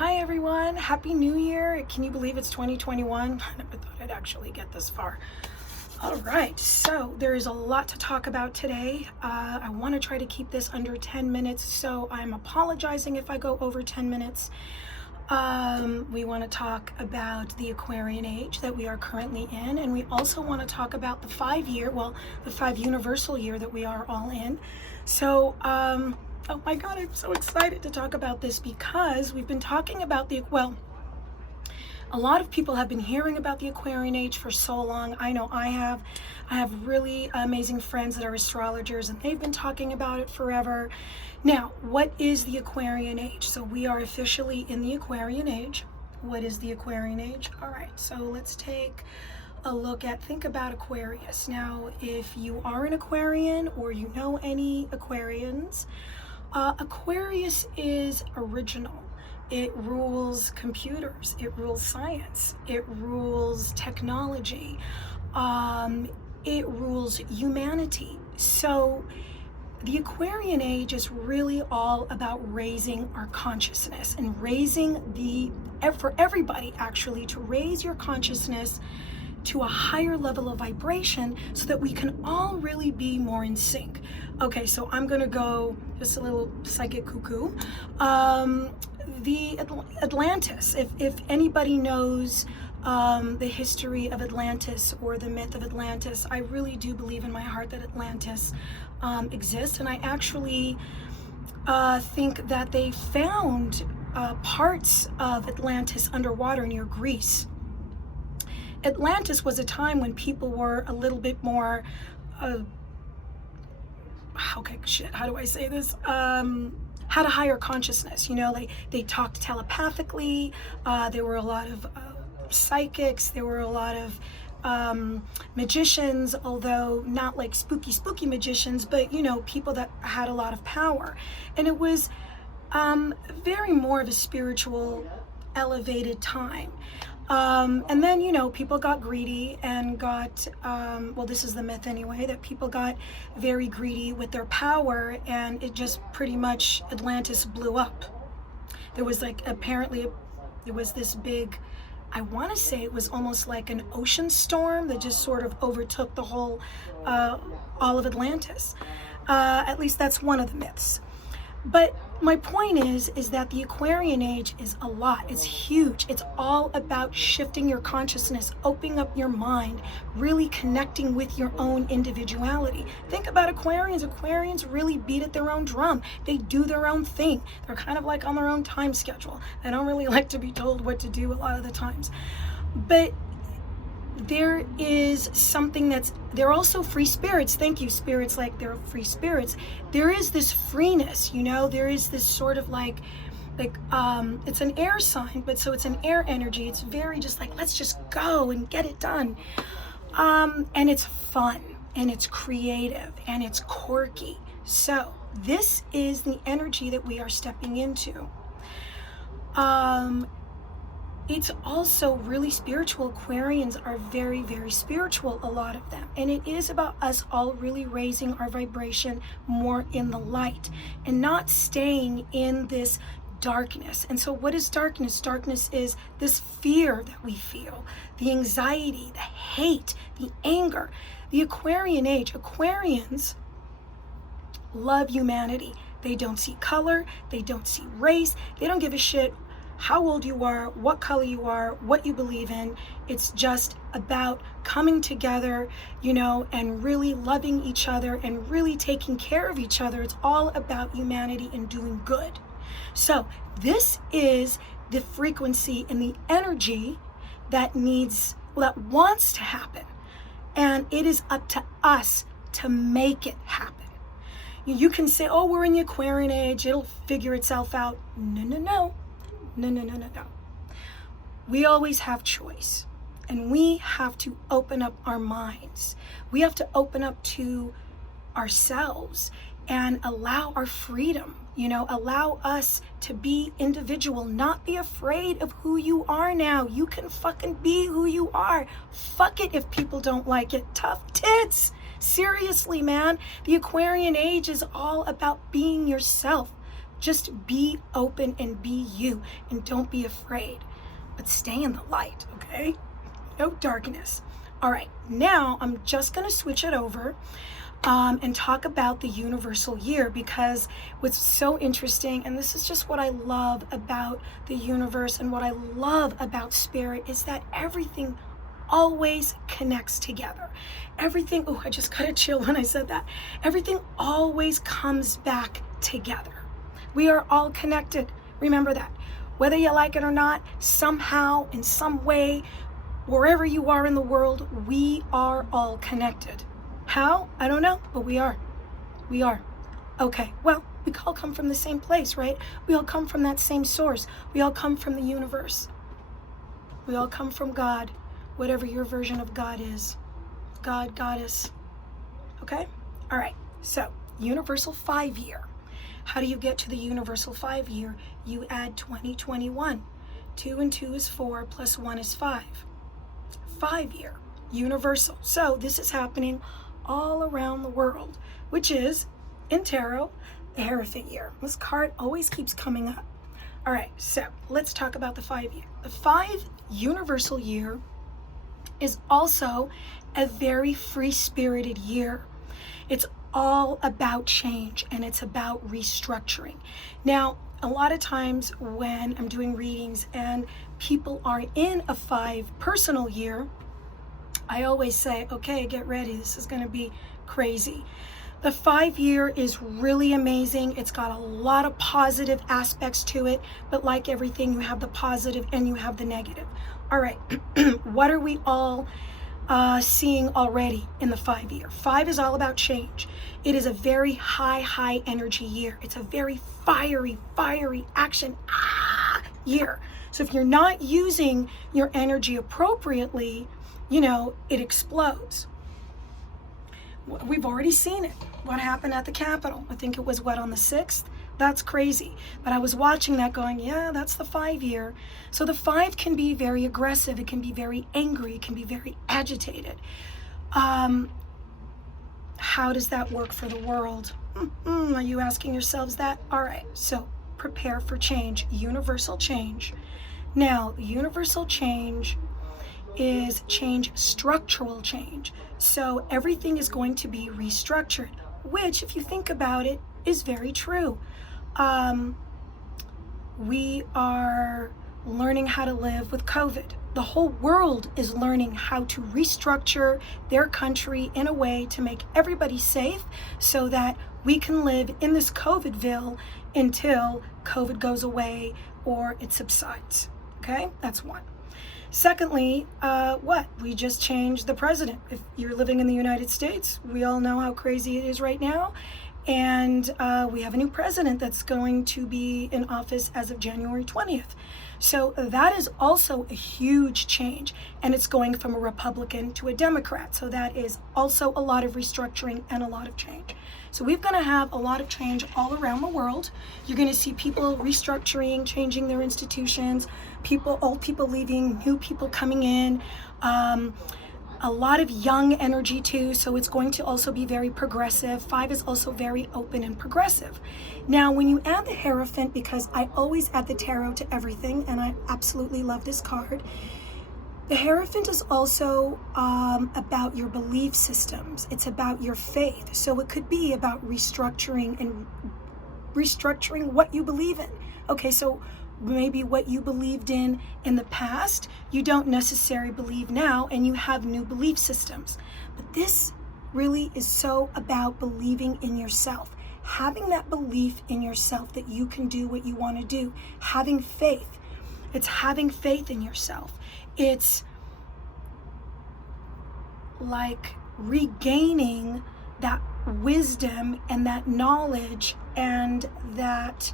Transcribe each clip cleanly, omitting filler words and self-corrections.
Hi everyone, Happy New Year. Can you believe it's 2021? I never thought I'd actually get this far. All right, so there is a lot to talk about today. I want to try to keep this under 10 minutes, so I'm apologizing if I go over 10 minutes. We want to talk about the Aquarian Age that we are currently in, and we also want to talk about the 5 universal year that we are all in. So, oh my God, I'm so excited to talk about this because we've been talking about a lot of people have been hearing about the Aquarian Age for so long. I know I have. I have really amazing friends that are astrologers and they've been talking about it forever. Now, what is the Aquarian Age? So we are officially in the Aquarian Age. What is the Aquarian Age? All right, so let's take a look at, think about Aquarius. Now, if you are an Aquarian or you know any Aquarians, Aquarius is original. It rules computers, it rules science, it rules technology, it rules humanity. So the Aquarian Age is really all about raising our consciousness and for everybody actually, to raise your consciousness to a higher level of vibration so that we can all really be more in sync. Okay, so I'm gonna go just a little psychic cuckoo. The Atlantis, if anybody knows the history of Atlantis or the myth of Atlantis, I really do believe in my heart that Atlantis exists, and I actually think that they found parts of Atlantis underwater near Greece. Atlantis was a time when people were a little bit more, how do I say this? Had a higher consciousness, you know, they talked telepathically. There were a lot of psychics. There were a lot of magicians, although not like spooky magicians, but, you know, people that had a lot of power. And it was very more of a spiritual, elevated time. And then, you know, people got greedy and got, this is the myth anyway, that people got very greedy with their power, and it just pretty much, Atlantis blew up. There was there was this big, I want to say it was almost like an ocean storm that just sort of overtook the whole, all of Atlantis. At least that's one of the myths. But my point is that the Aquarian Age is a lot. It's huge. It's all about shifting your consciousness, opening up your mind, really connecting with your own individuality. Think about Aquarians. Aquarians really beat at their own drum. They do their own thing. They're kind of like on their own time schedule. They don't really like to be told what to do a lot of the times. But there is something they're also free spirits. Thank you, spirits, like they're free spirits. There is this freeness, you know, there is this sort of it's an air sign, but so it's an air energy. It's very just like, let's just go and get it done. And it's fun and it's creative and it's quirky. So this is the energy that we are stepping into. It's also really spiritual. Aquarians are very, very spiritual, a lot of them. And it is about us all really raising our vibration more in the light and not staying in this darkness. And so what is darkness? Darkness is this fear that we feel, the anxiety, the hate, the anger. The Aquarian Age, Aquarians love humanity. They don't see color, they don't see race, they don't give a shit how old you are, what color you are, what you believe in. It's just about coming together, you know, and really loving each other and really taking care of each other. It's all about humanity and doing good. So this is the frequency and the energy that wants to happen. And it is up to us to make it happen. You can say, oh, we're in the Aquarian Age, it'll figure itself out. No. No. We always have choice, and we have to open up our minds. We have to open up to ourselves and allow our freedom, you know, allow us to be individual, not be afraid of who you are now. You can fucking be who you are. Fuck it if people don't like it. Tough tits. Seriously, man. The Aquarian Age is all about being yourself. Just be open and be you, and don't be afraid, but stay in the light, okay? No darkness. All right, now I'm just going to switch it over and talk about the universal year, because what's so interesting, and this is just what I love about the universe and what I love about spirit, is that everything always connects together. Everything, oh, I just got a chill when I said that. Everything always comes back together. We are all connected. Remember that. Whether you like it or not, somehow, in some way, wherever you are in the world, we are all connected. How? I don't know, but we are. We are. Okay, well, we all come from the same place, right? We all come from that same source. We all come from the universe. We all come from God, whatever your version of God is. God, Goddess. Okay? All right, so universal 5-year. How do you get to the universal 5-year? You add 2021. 2 and 2 is 4, plus 1 is 5. 5-year, universal. So this is happening all around the world, which is, in tarot, the Hierophant year. This card always keeps coming up. All right, so let's talk about the 5-year. The 5 universal year is also a very free-spirited year. It's all about change, and it's about restructuring. Now, a lot of times when I'm doing readings and people are in a 5 personal year, I always say, okay, get ready. This is going to be crazy. The 5-year is really amazing. It's got a lot of positive aspects to it, but like everything, you have the positive and you have the negative. All right, what are we all seeing already in the 5-year? 5 is all about change. It is a very high energy year. It's a very fiery action year. So if you're not using your energy appropriately, you know, it explodes. We've already seen it. What happened at the Capitol? I think it was, what, on the 6th? That's crazy. But I was watching that going, yeah, that's the 5-year. So the 5 can be very aggressive. It can be very angry. It can be very agitated. How does that work for the world? Are you asking yourselves that? All right, so prepare for change, universal change. Now, universal change is change, structural change. So everything is going to be restructured, which, if you think about it, is very true. We are learning how to live with COVID. The whole world is learning how to restructure their country in a way to make everybody safe so that we can live in this COVIDville until COVID goes away or it subsides. Okay, that's one. Secondly, we just changed the president. If you're living in the United States, we all know how crazy it is right now. And we have a new president that's going to be in office as of January 20th. So that is also a huge change. And it's going from a Republican to a Democrat. So that is also a lot of restructuring and a lot of change. So we're going to have a lot of change all around the world. You're going to see people restructuring, changing their institutions, old people leaving, new people coming in, a lot of young energy too. So it's going to also be very progressive. 5 is also very open and progressive. Now, when you add the Hierophant, because I always add the tarot to everything, and I absolutely love this card, the Hierophant is also about your belief systems. It's about your faith. So it could be about restructuring what you believe in. Okay, so maybe what you believed in the past, you don't necessarily believe now, and you have new belief systems. But this really is so about believing in yourself, having that belief in yourself that you can do what you want to do, having faith. It's having faith in yourself. It's like regaining that wisdom and that knowledge and that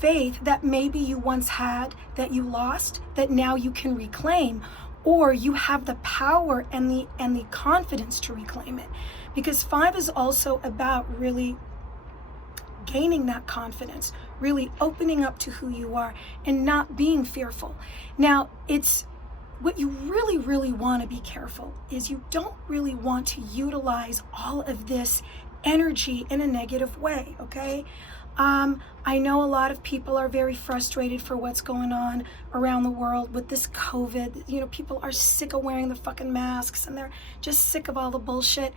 faith that maybe you once had, that you lost, that now you can reclaim, or you have the power and the confidence to reclaim it. Because 5 is also about really gaining that confidence, really opening up to who you are and not being fearful. Now, it's what you really want to be careful is you don't really want to utilize all of this energy in a negative way, okay? I know a lot of people are very frustrated for what's going on around the world with this COVID. You know, people are sick of wearing the fucking masks and they're just sick of all the bullshit.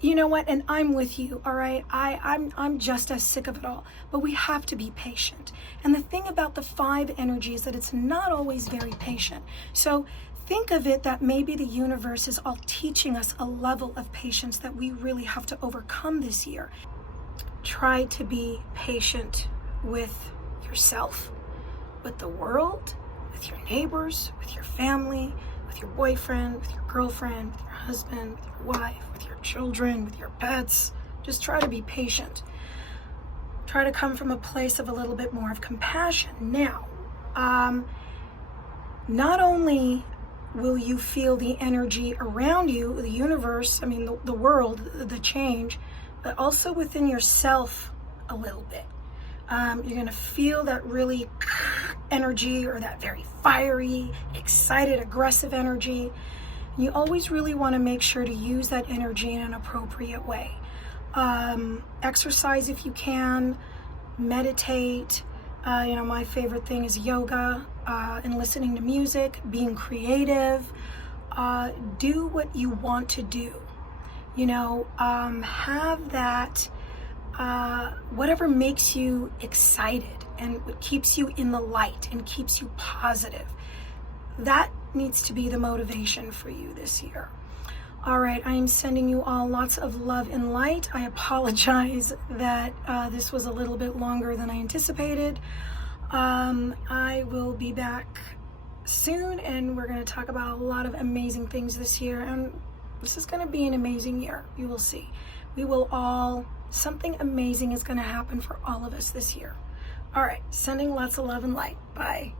You know what? And I'm with you, all right? I'm just as sick of it all. But we have to be patient. And the thing about the 5 energy is that it's not always very patient. So think of it that maybe the universe is all teaching us a level of patience that we really have to overcome this year. Try to be patient with yourself, with the world, with your neighbors, with your family, with your boyfriend, with your girlfriend, with your husband, with your wife, with your children, with your pets. Just try to be patient. Try to come from a place of a little bit more of compassion. Now, not only will you feel the energy around you, the universe, I mean the world, the change, but also within yourself a little bit. You're gonna feel that really energy, or that very fiery, excited, aggressive energy. You always really wanna make sure to use that energy in an appropriate way. Exercise if you can, meditate. You know, my favorite thing is yoga, and listening to music, being creative. Do what you want to do. You know, have that, whatever makes you excited and what keeps you in the light and keeps you positive. That needs to be the motivation for you this year. All right, I am sending you all lots of love and light. I apologize that this was a little bit longer than I anticipated. I will be back soon, and we're going to talk about a lot of amazing things this year. And this is going to be an amazing year. You will see. Something amazing is going to happen for all of us this year. All right, sending lots of love and light. Bye.